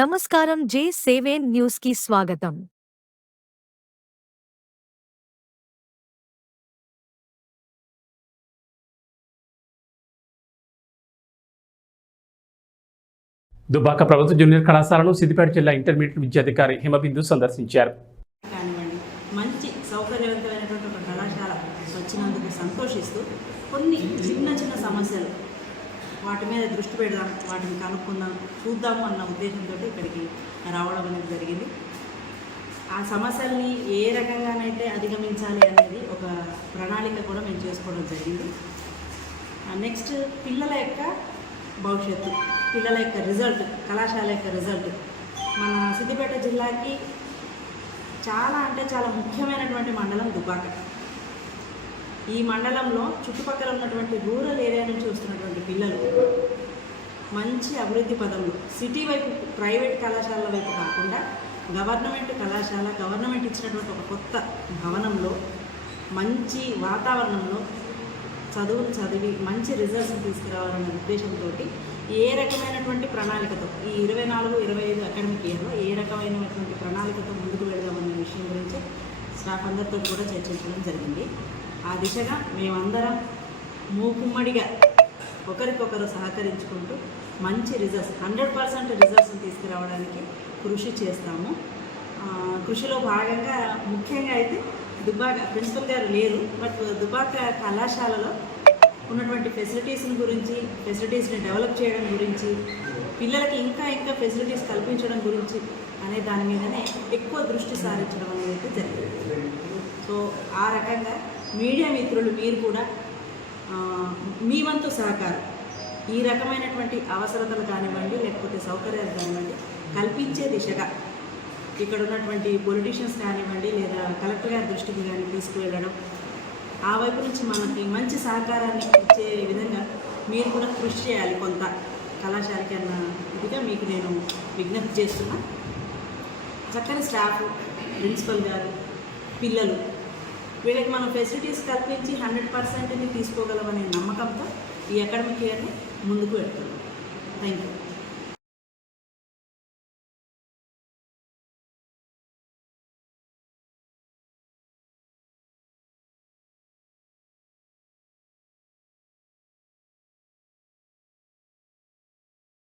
నమస్కారం జే seven news కి స్వాగతం దుబాక ప్రభుత్వ జూనియర్ కళాశాలను సిద్దిపేట జిల్లా ఇంటర్మీడియట్ విద్యాధికారి హిమబిందు సందర్శించారు మంచి సౌకర్యవంతమైనటువంటి కళాశాల వచ్చినందుకు సంతోషిస్తూ కొన్ని చిన్న చిన్న సమస్యలు వాటి మీద దృష్టి పెడదాం వాటిని కనుక్కుందాం చూద్దాము అన్న ఉద్దేశంతో ఇక్కడికి రావడం అనేది జరిగింది ఆ సమస్యల్ని ఏ రకంగానైతే అధిగమించాలి అనేది ఒక ప్రణాళిక కూడా మేము చేసుకోవడం జరిగింది నెక్స్ట్ పిల్లల యొక్క భవిష్యత్తు పిల్లల యొక్క రిజల్ట్ కళాశాల యొక్క రిజల్ట్ మన సిద్దిపేట జిల్లాకి చాలా అంటే చాలా ముఖ్యమైనటువంటి మండలం దుబాక ఈ మండలంలో చుట్టుపక్కల ఉన్నటువంటి రూరల్ ఏరియా నుంచి వస్తున్నటువంటి పిల్లలు మంచి అభివృద్ధి పదంలో సిటీ వైపు ప్రైవేట్ కళాశాలల వైపు కాకుండా గవర్నమెంట్ కళాశాల గవర్నమెంట్ ఇచ్చినటువంటి ఒక కొత్త భవనంలో మంచి వాతావరణంలో చదువులు చదివి మంచి రిజల్ట్స్ తీసుకురావాలన్న ఉద్దేశంతో ఏ రకమైనటువంటి ప్రణాళికతో ఈ ఇరవై నాలుగు ఇరవై ఐదు అకాడమిక్ ఇయర్లో ఏ రకమైనటువంటి ప్రణాళికతో ముందుకు వెళదామనే విషయం గురించి స్టాఫ్ అందరితో కూడా చర్చించడం జరిగింది ఆ దిశగా మేమందరం మూకుమ్మడిగా ఒకరికొకరు సహకరించుకుంటూ మంచి రిజల్ట్స్ హండ్రెడ్ పర్సెంట్ రిజల్ట్స్ని తీసుకురావడానికి కృషి చేస్తాము కృషిలో భాగంగా ముఖ్యంగా అయితే దుబాక ప్రిన్సిపల్ గారు లేరు బట్ దుబాక కళాశాలలో ఉన్నటువంటి ఫెసిలిటీస్ని గురించి ఫెసిలిటీస్ని డెవలప్ చేయడం గురించి పిల్లలకి ఇంకా ఇంకా ఫెసిలిటీస్ కల్పించడం గురించి అనే దాని మీదనే ఎక్కువ దృష్టి సారించడం అనేది జరిగింది సో ఆ రకంగా మీడియా మిత్రులు మీరు కూడా మీ వంతు సహకారం ఈ రకమైనటువంటి అవసరతలు కానివ్వండి లేకపోతే సౌకర్యాలు కానివ్వండి కల్పించే దిశగా ఇక్కడ ఉన్నటువంటి పొలిటీషియన్స్ కానివ్వండి లేదా కలెక్టర్ గారి దృష్టికి కానీ తీసుకువెళ్ళడం ఆ వైపు నుంచి మనకి మంచి సహకారాన్ని ఇచ్చే విధంగా మీరు కూడా కృషి చేయాలి కొంత కళాశాలకి అన్న ఇదిగా మీకు నేను విజ్ఞప్తి చేస్తున్నా చక్కని స్టాఫ్ ప్రిన్సిపల్ గారు పిల్లలు వీళ్ళకి మనం ఫెసిలిటీస్ కల్పించి హండ్రెడ్ పర్సెంట్ని తీసుకోగలమనే నమ్మకంతో ఈ అకాడమిక్ ఇయర్ని ముందుకు వెళ్తున్నాం థ్యాంక్ యూ